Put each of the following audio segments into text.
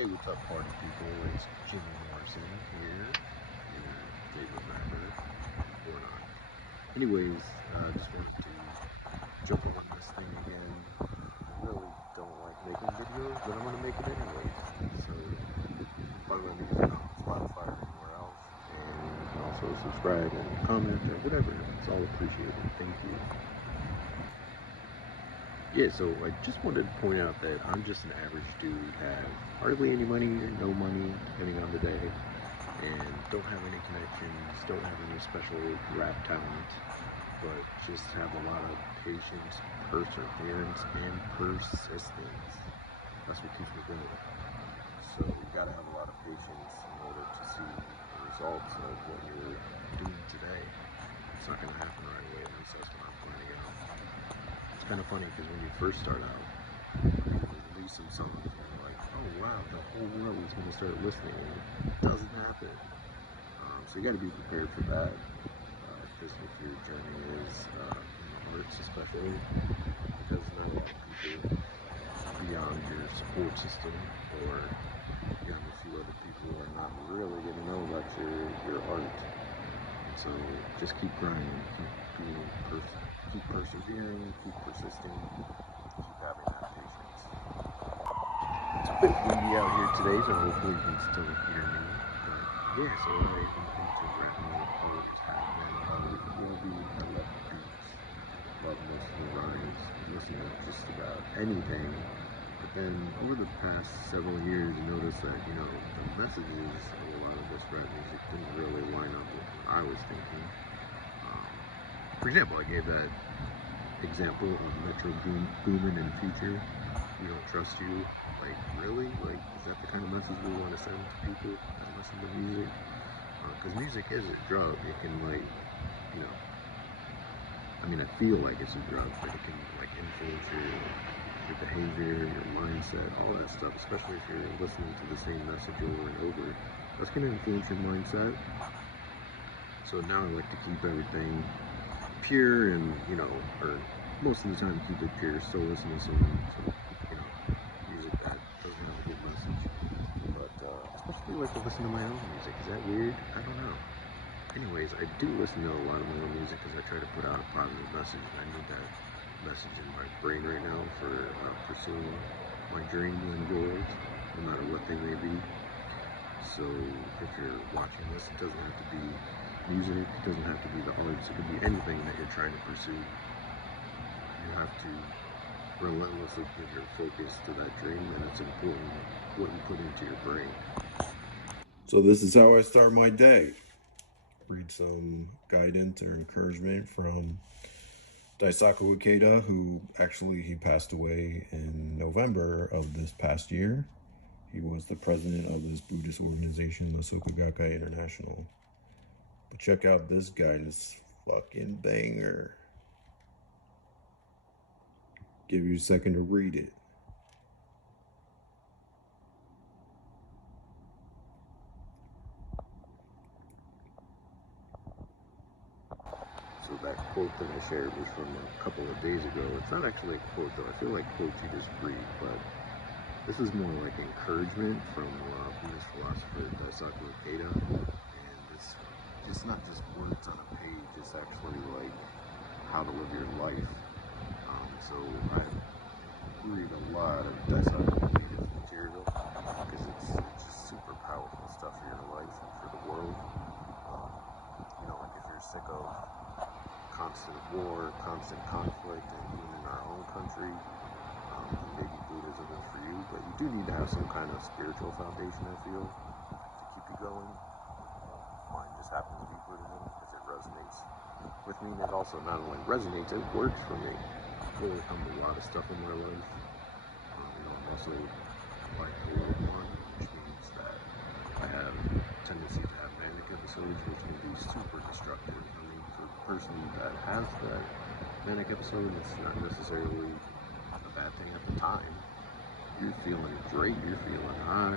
Hey, what's up, party people? It's Jimmy Morrison here, your favorite rapper, or not. Anyways, just wanted to jump on this thing again. I really don't like making videos, but I'm gonna make it anyways. So follow my music on Spotify or anywhere else, and also subscribe and comment or whatever. It's all appreciated. Thank you. Yeah, so I just wanted to point out that I'm just an average dude, have hardly any money or no money, depending on the day, and don't have any connections, don't have any special rap talent, but just have a lot of patience, perseverance, and persistence. That's what keeps me going. So you gotta have a lot of patience in order to see the results of what you're doing today. It's not gonna happen right away, at least that's what I'm finding out. It's kind of funny because when you first start out, you release some songs and you're like, oh wow, the whole world is going to start listening. And it doesn't happen. So you got to be prepared for that. Because if your journey is in the arts, especially, because not a lot of people beyond your support system or beyond a few other people are not really going to know about your art. And so just keep grinding, keep persevering, keep persisting, keep having that patience. It's a bit windy out here today, so hopefully you can still hear me. But yeah, so I into rap and poets have been will be I love beats, love most of the rhymes, listen to just about anything. But then over the past several years, you notice that, the messages of a lot of this rap music didn't really line up with what I was thinking. Um, for example, I gave that example of Metro Boomin and Future. We don't trust you. Like, really? Like, is that the kind of message we want to send to people that listen to music? Because music is a drug. It can, you know, I feel like it's a drug, but it can, influence your behavior, your mindset, all that stuff, especially if you're listening to the same message over and over. That's going to influence your mindset. So now I like to keep everything pure and, or most of the time keep it pure. Still listen to some music that doesn't have a good message. But especially like to listen to my own music. Is that weird? I don't know. Anyways, I do listen to a lot of my own music because I try to put out a positive message. And I need that message in my brain right now for pursuing my dreams and goals, no matter what they may be. So if you're watching this, it doesn't have to be music, it doesn't have to be the arts, it could be anything that you're trying to pursue. You have to relentlessly give your focus to that dream, and it's important what you put into your brain. So this is how I start my day. Read some guidance or encouragement from Daisaku Ikeda, who actually he passed away in November of this past year. He was the president of this Buddhist organization, the Soka Gakkai International. But check out this guidance, fucking banger. Give you a second to read it. So that quote that I shared was from a couple of days ago. It's not actually a quote though. I feel like quotes you just read, but this is more like encouragement from Buddhist philosopher Daisaku Ikeda. And it's not just words on a page, it's actually like how to live your life. So I read a lot of Daisaku Ikeda's material because it's just super powerful stuff for your life and for the world. Like if you're sick of constant war, constant conflict, and even in our own country, maybe Buddhism is for you, but you do need to have some kind of spiritual foundation, I feel, to keep you going. Mine just happens to be Buddhism because it resonates with me, and it also not only resonates, it works for me. I've overcome a lot of stuff in my life. I'm also bipolar 1, which means that I have a tendency to have manic episodes, which can be super destructive. For the person that has that manic episode, it's not necessarily a bad thing at the time. You're feeling great, you're feeling high.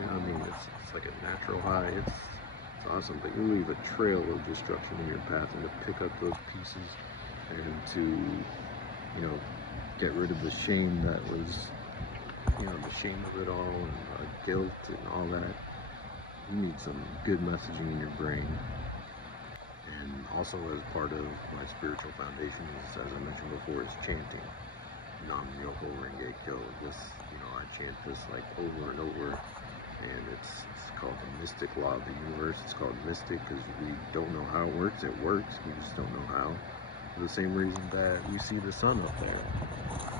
It's like a natural high. It's awesome, but you leave a trail of destruction in your path, and to pick up those pieces and to, get rid of the shame that was, the shame of it all, and guilt and all that. You need some good messaging in your brain. And also as part of my spiritual foundation is, as I mentioned before, is chanting. Nam Myoho Renge Kyo. This, I chant this like over and over, and it's called the mystic law of the universe. It's called mystic because we don't know how it works. It works, we just don't know how. For the same reason that we see the sun up there.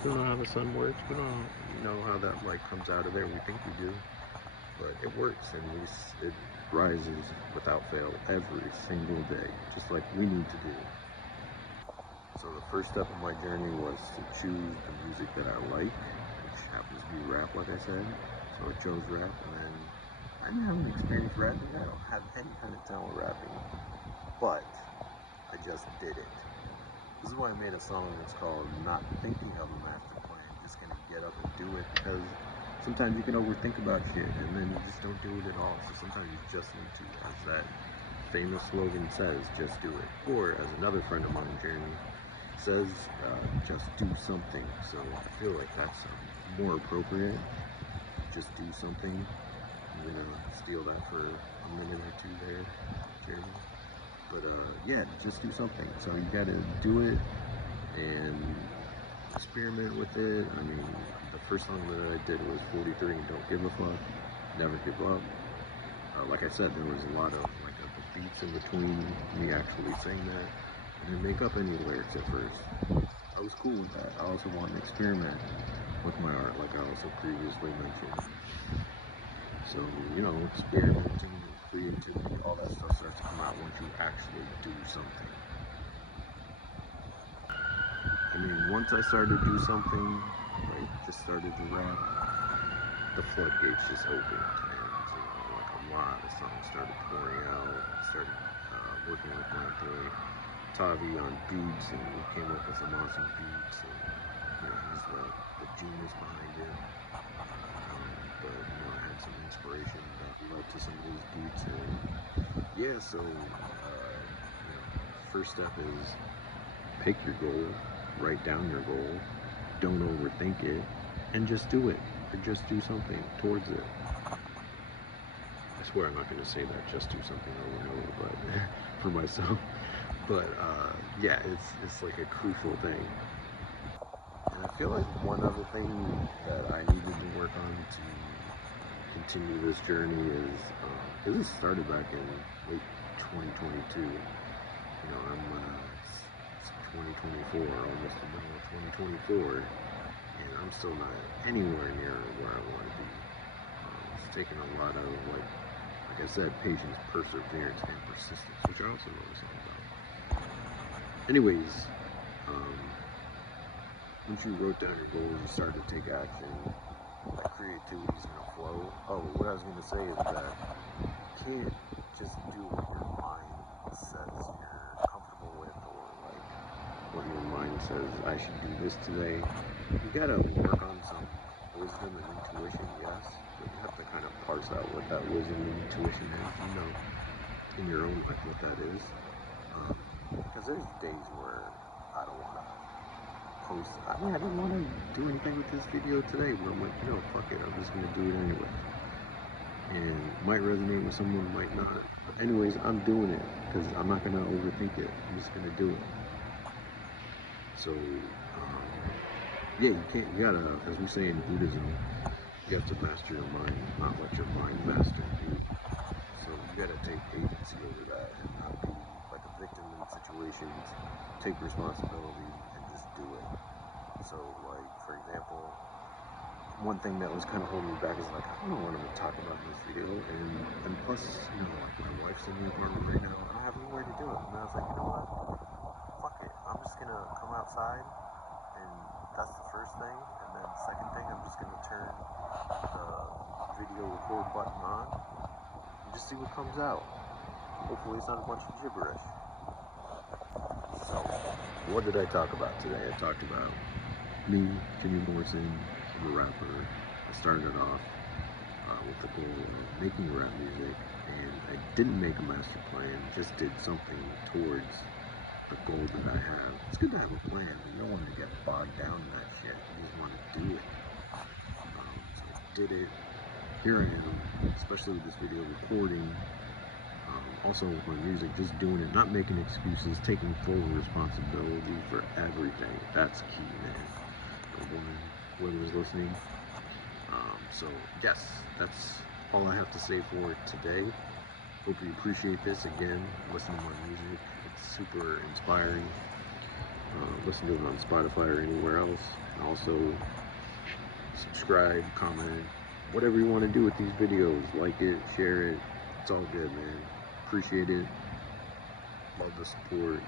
We don't know how the sun works. We don't know how that light comes out of there. We think we do, but it works, and it rises without fail every single day, just like we need to do. So the first step of my journey was to choose the music that I like, which happens to be rap, like I said. So I chose rap, and then I didn't have any experience rapping. I don't have any kind of talent rapping, but I just did it. This is why I made a song that's called Not Thinking of a Master Plan, just gonna get up and do it, because sometimes you can overthink about shit, and then you just don't do it at all. So sometimes you just need to, as that famous slogan says, just do it. Or as another friend of mine, Jeremy, says, just do something. So I feel like that's more appropriate. Just do something. I'm gonna steal that for a minute or two there, Jeremy. But yeah, just do something. So you gotta do it and experiment with it. I mean, the first song that I did was 43 and Don't Give a Fuck, Never Give Up. Like I said, there was a lot of like the beats in between me actually saying that. I didn't make up any lyrics at first. I was cool with that. I also wanted to experiment with my art, like I also previously mentioned. So, experimenting, creativity, all that stuff starts to come out once you actually do something. I mean, once I started to do something, like just started to rap, the floodgates just opened, and like a lot of songs started pouring out. I started working with my boy Tavi on beats, and we came up with some awesome beats, and he's the genius behind it. But I had some inspiration that led to some of these beats, and yeah, so first step is pick your goal, write down your goal, don't overthink it, and just do it, or just do something towards it. I swear I'm not going to say that, just do something over and over, but for myself. But yeah, it's like a crucial thing. And I feel like one other thing that I needed to work on to continue this journey is, this started back in late 2022. It's 2024, almost the middle of 2024, and I'm still not anywhere near where I want to be. It's taken a lot of, like I said, patience, perseverance, and persistence, which I also know something about. Anyways, once you wrote down your goals, you started to take action, like creativity's gonna flow. Oh, what I was gonna say is that you can't just do what your mind says you're comfortable with, or like what your mind says, I should do this today. You gotta work on some wisdom and intuition, yes, but you have to kind of parse out what that wisdom and intuition is, in your own life what that is. Because there's days where I don't want to post. I didn't want to do anything with this video today, but I'm like, fuck it, I'm just going to do it anyway. And it might resonate with someone, might not. But anyways, I'm doing it because I'm not going to overthink it. I'm just going to do it. So, yeah, you gotta, as we say in Buddhism, you have to master your mind, not let your mind master you. So you gotta take agency over that and not be like a victim in situations. Take responsibility and just do it. So, like, for example, one thing that was kind of holding me back is like, I don't know what I'm gonna talk about in this video, and plus, like my wife's in the apartment right now, and I don't have anywhere to do it. And I was like, you know what? Fuck it. I'm just gonna come outside, and that's the first thing. And then the second thing, I'm just gonna turn the video record button on. Just see what comes out. Hopefully it's not a bunch of gibberish. So, what did I talk about today? I talked about me, Jimmy Morrison. I'm a rapper. I started off with the goal of making rap music, and I didn't make a master plan, just did something towards the goal that I have. It's good to have a plan. You don't want to get bogged down in that shit. You just want to do it. So I did it. here I am, especially with this video recording, also with my music, just doing it, not making excuses, taking full responsibility for everything. That's key, man. Whoever's listening. So yes, that's all I have to say for it today. Hope you appreciate this. Again, listen to my music. It's super inspiring. Listen to it on Spotify or anywhere else. And also, subscribe, comment, whatever you want to do with these videos. Like it, share it. It's all good, man. Appreciate it. Love the support.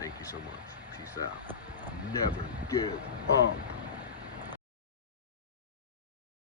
Thank you so much. Peace out. Never give up.